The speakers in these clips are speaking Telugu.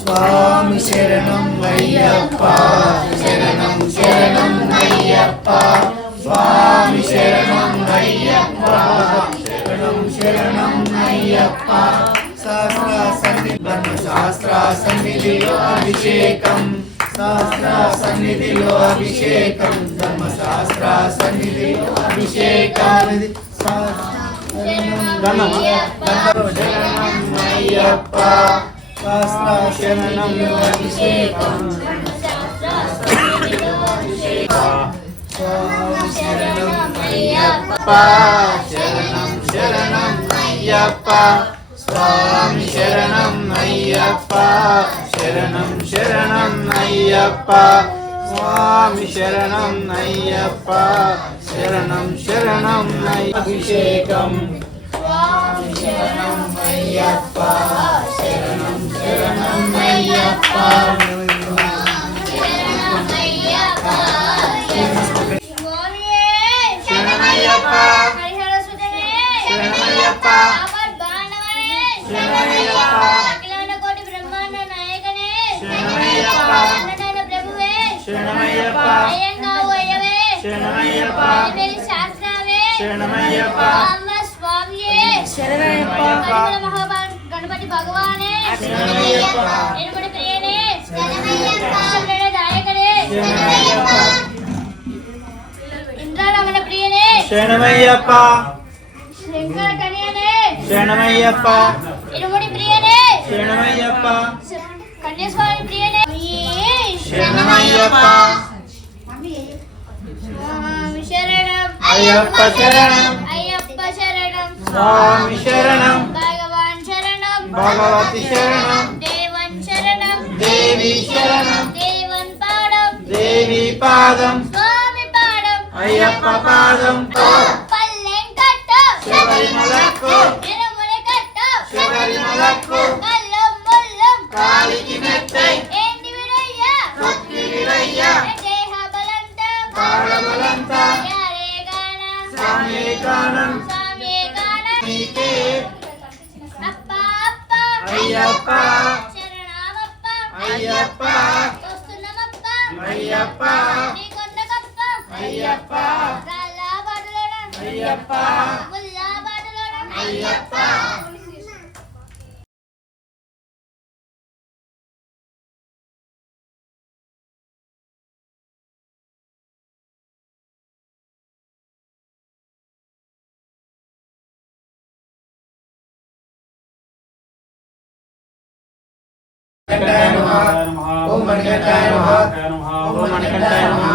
స్వామి శరణం అయ్యప్ప. శరణం శరణం అయ్యప్ప. స్వామి శరణం అయ్యప్ప. శరణం శరణం అయ్యప్ప. శాస్త్ర సన్నిధిలో అభిషేకం. శాస్త్రాసన్నిధిలో అభిషేకం. ధర్మ శాస్త్రాసన్నిధిలో అభిషేకాలది శాస్త్ర జగన్ అయ్యప్ప. शास्त्राशरणं योऽभिषेकं शरणं अय्यप्पा शरणं शरणम् अय्यप्पा स्वामि शरणम् अय्यप्पा शरणं शरणम् अय्यप्पा स्वामि शरणम् अय्यप्पा शरणं शरणम् अभिषेकम् स्वामि शरणम् अय्यप्पा శరణమయ్యప్ప. శరణమయ్యప్ప. శరణమయ్యప్ప. శరణమయ్యప్ప ഭഗവാനെ എന്നോട് പ്രിയനെ ദായകനെ ഇന്ദ്രരാമന പ്രിയനെ ശരണമയ്യപ്പ ശങ്കര കനിയനെ ശരണമയ്യപ്പ ഇരുമുടി പ്രിയനെ ശരണമയ്യപ്പ കന്യാസ്വാമി പ്രിയനെ ശരണമയ്യപ്പ ശരണം അയ്യപ്പ ശരണം അയ്യപ്പ ശരണം സ്വാമി ശരണം భగవతి శరణం. దేవన్ శరణం. దేవి శరణం. దేవన్ పాడం దేవి పాదం. స్వామి పాడం అయ్యప్ప పాదం. పల్లెం కట్ట. శబరిమలకు శబరిమలకు ஓம் மணிகண்டாய நமஹ ஓம் மணிகண்டாய நமஹ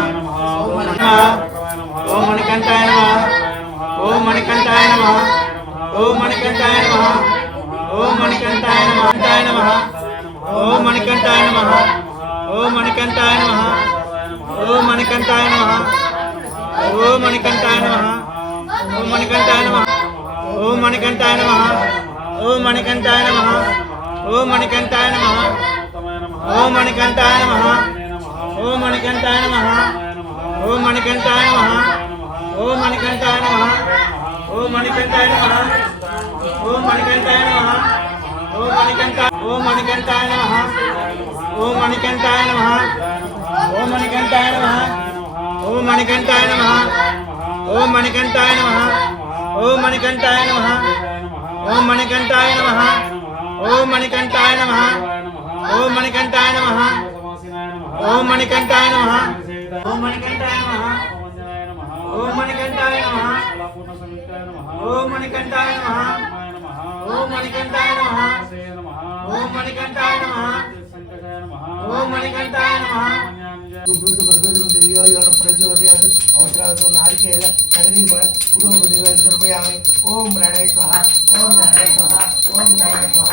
ஓம் மணிகண்டாய நமஹ ஓம் மணிகண்டாய நமஹ ஓம் மணிகண்டாய நமஹ ఓం మణికంఠాయ నమః ఓం మణికంఠాయ నమః ఓం మణికంఠాయ నమః ఓం మణికంఠాయ నమః ఓం మణికంఠాయ నమః ఓం మణికంఠాయ నమః ఓం మణికంఠాయ నమః ఓం మణికంఠాయ నమః ఓం మణికంఠాయ నమః ఓం మణికంఠాయ నమః ఓం మణికంఠాయ నమః ఓం మణికంఠాయ నమః ఓం మణికంఠాయ నమః ఓం మణికంఠాయ నమః ఓం మణికంఠాయ నమః ఓం మణికంఠాయ నమః ఓం మణికంఠాయ ఓం మణికంఠాయ నమః ఓం మణికంఠాయ నమః ఓం మణికంఠాయ నమః ఓం మణికంఠాయ నమః ఓం మణికంఠాయ నమః ఓం మణికంఠాయ నమః ఓం మణికంఠాయ నమః ఓం మణికంఠాయ నమః ఓం మణికంఠాయ నమః ఓం మణికంఠాయ నమః ఓం మణికంఠాయ నమః ఓం మణికంఠాయ నమః ఓం మణికంఠాయ నమః ఓం మణికంఠాయ నమః ఓం మణికంఠాయ నమః ఓం మణికంఠాయ నమః అవసరాలతో నారికేల నగరీ బడ పురోగతి సమర్పయామి ఓం రణయ స్వహ ఓం రణయ స్వహ ఓం రణయ స్వహ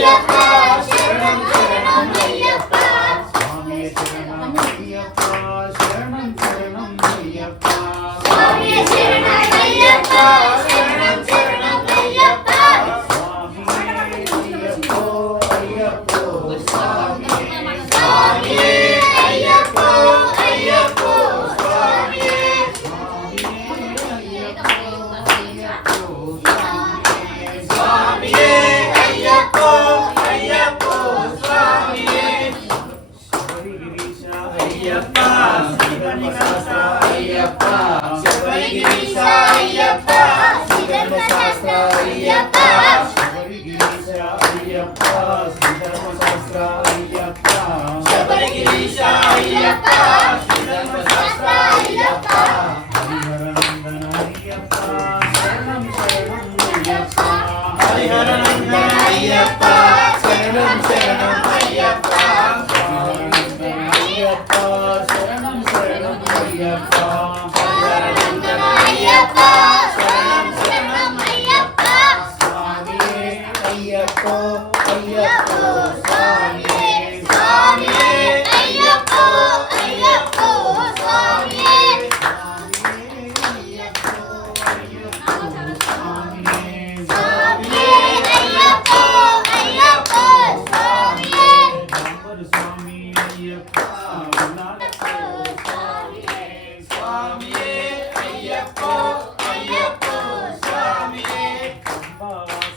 Yeah. Família Paz.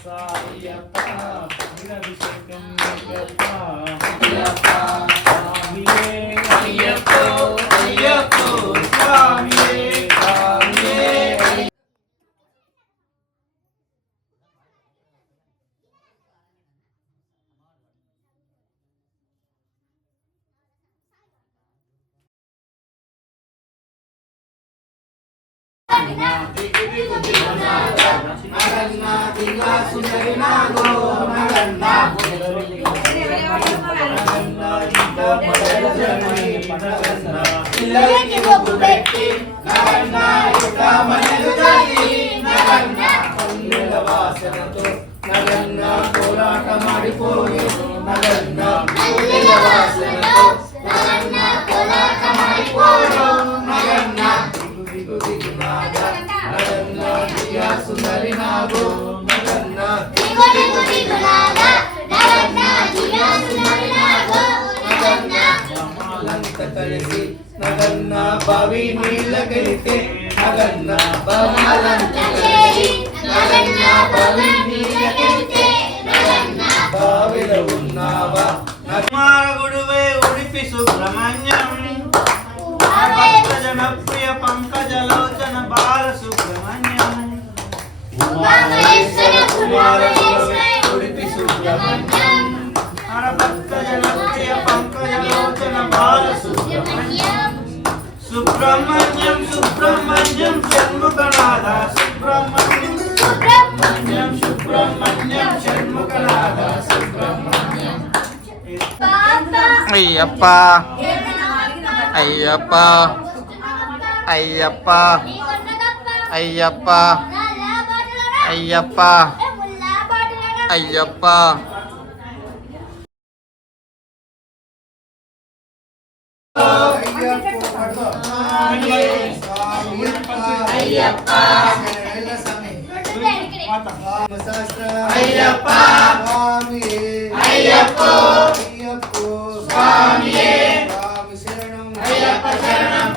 సాయి అప్ప నిరభిషేకం పిల్లలకి బొగ్గు పెట్టి నరన్న యొక్క మనలు తల్లి నరన్న పన్నుల వాసన అగన్న పవి నీళ్ళ కలితే అగన్న పవలంత అగన్న పవి నీళ్ళ కలితే అగన్న పావిల ఉన్నావా? నమార గుడువే ఉడిపి సుబ్రహ్మణ్యం. భక్తజన ప్రియ పంకజలోచన బాల సుబ్రహ్మణ్యం. కుమారేశ్వర కుమార గురువే ఉడిపి ప్రియ పంకజలోచన బాల సుబ్రహ్మణ్యం. సుబ్రహ్మణ్యం సుబ్రహ్మణ్యం షణ్ముఖనాథ సుబ్రహ్మణ్యం. సుబ్రహ్మణ్యం సుబ్రహ్మణ్యం షణ్ముఖనాథ సుబ్రహ్మణ్యం. అయ్యప్ప. అయ్యప్ప. అయ్యప్ప. అయ్యప్ప. అయ్యప్ప. అయ్యప్ప. అయ్యప్ప. అయ్యప్ప అయ్యప్ప స్వామి శరణం అయ్యప్ప శరణం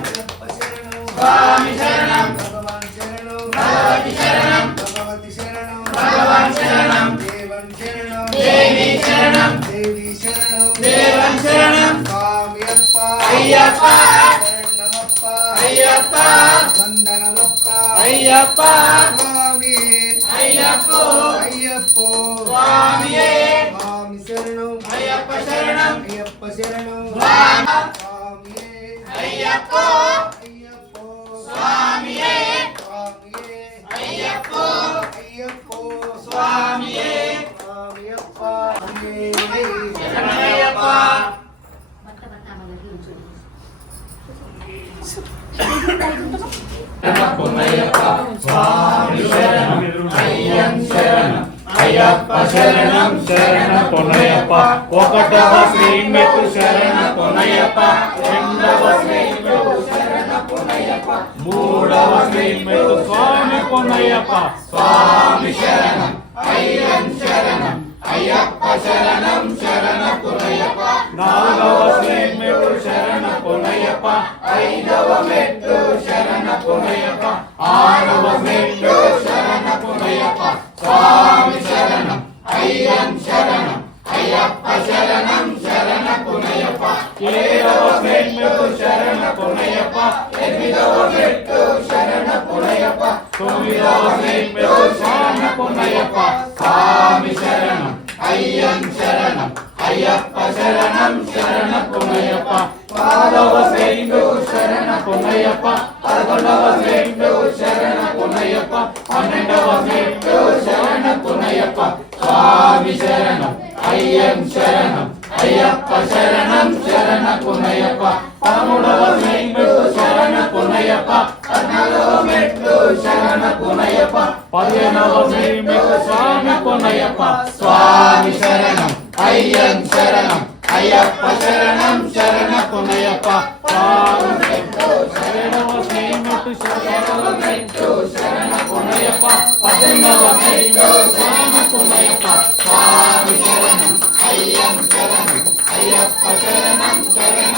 స్వామి శరణం భగవాన్ శరణం భగవతి శరణం భగవతి శరణం భగవాన్ శరణం దేవన్ శరణం దేవి శరణం దేవి శరణం దేవన్ శరణం స్వామి అయ్యప్ప ஐயப்பா. சுவாமி. ஐயப்போ. ஐயப்போ. சுவாமியே. சுவாமி சரணம். ஐயப்ப சரணம். ஐயப்ப சரணம். சுவாமியே. ஐயப்போ. ஐயப்போ. சுவாமியே. சுவாமியே. ஐயப்போ. ஐயப்போ. అయ్యప్ప శరణం శరణ పొన్నయ్యప్ప ఒకటవ శ్రీమెట్టు శరణ పొన్నయ్యప్ప రెండవ శ్రీమెట్టు శరణ పొన్నయ్యప్ప మూడవ శ్రీమెట్టు స్వామి పొన్నయ్యప్ప స్వామి శరణం అయ్యం శరణం అయ్యప్ప శరణం శరణ పొన్నయ్యప్ప పొన్నయ్యప్ప ఐదవ మెట్టు శరణ పొన్నయ్యప్ప ఆరవ మెట్టు శరణ పొన్నయ్యప్ప స్వామి శరణం అయ్యం శరణం అయ్యప్ప శరణం శరణ పునయ్యప్ప ఏడవ మెట్టు శరణ పునయ్యప్ప ఎనిమిదవ మెట్టు శరణ పునయ్యప్ప తొమ్మిదవ మెట్టు శరణ పునయ్యప్ప స్వామి శరణం అయ్యం శరణం అయ్యప్ప శరణం శరణ పునయ్యప్ప పదవ శ్రేణు శరణ పునయ్యప్ప పదకొండవ శ్రేణు శరణ పునయ్యప్ప పన్నెండవ శ్రేణు శరణ పునయ్యప్ప స్వామి శరణం అయ్యం శరణం అయ్యప్ప శరణం శరణ పునయ్యప్ప పదమూడవ శ్రేణు శరణ పునయ్యప్ప పద్నాలుగవ మెట్టు శరణ పునయ్యప్ప పదిహేనవ శ్రేణు స్వామి పునయ్యప్ప స్వామి శరణం అయ్యం శరణం అయ్యప్ప శరణం శరణ పునయ్యప్ప స్వామి శరణవ శ్రీమెట్టు శరణ పునయ్యప్ప స్వామి శరణం అయ్యం శరణం అయ్యప్ప శరణం శరణ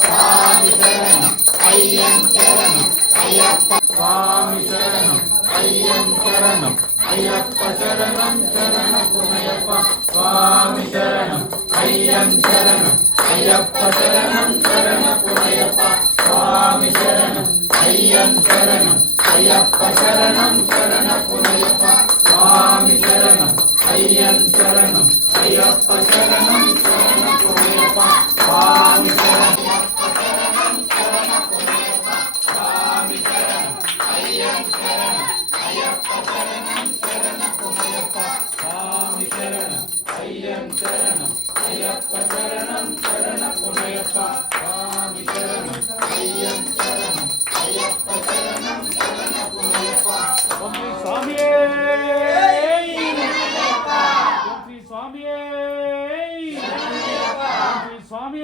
స్వామి శరణం అయ్యం శరణం అయ్యప్ప స్వామి శరణం అయ్యం శరణం. అయ్యప్ప శరణం శరణ పునయ్యప్ప స్వామి శరణం. అయ్యం శరణం. అయ్యప్ప శరణం శరణ పునయ్యప్ప స్వామి శరణం. అయ్యం శరణం. అయ్యప్ప శరణం శరణ పునయ్యప్ప స్వామి శరణం. అయ్యం శరణం. అయ్యప్ప శరణం శరణ పునయ్యప్ప స్వామి శరణం. స్వామి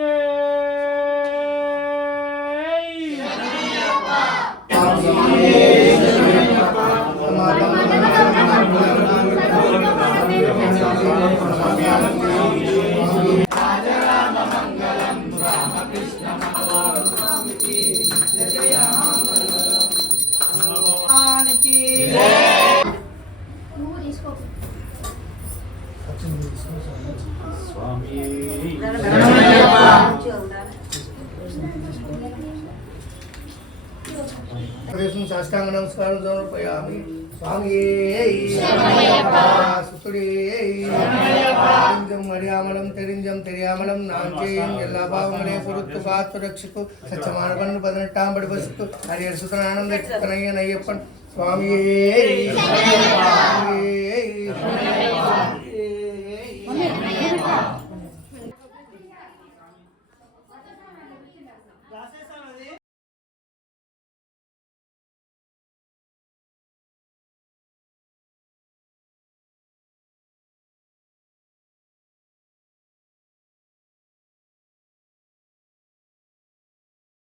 స్వామి ప్రదేశం సాష్టాంగ నమస్కారం సమర్పయామి స్వామి సుతుడే தெரிஞ்சம் அறியாமலும் தெரிஞ்சம் தெரியாமலும் நான் செய்யும் எல்லா பாவங்களே பொறுத்து காத்து ரட்சிக்கு சச்சமான பண்ணு பதினெட்டாம் படி பசுக்கு ஹரியர் சுதனானந்த சித்தனையன் ஐயப்பன் சுவாமியே சுவாமியே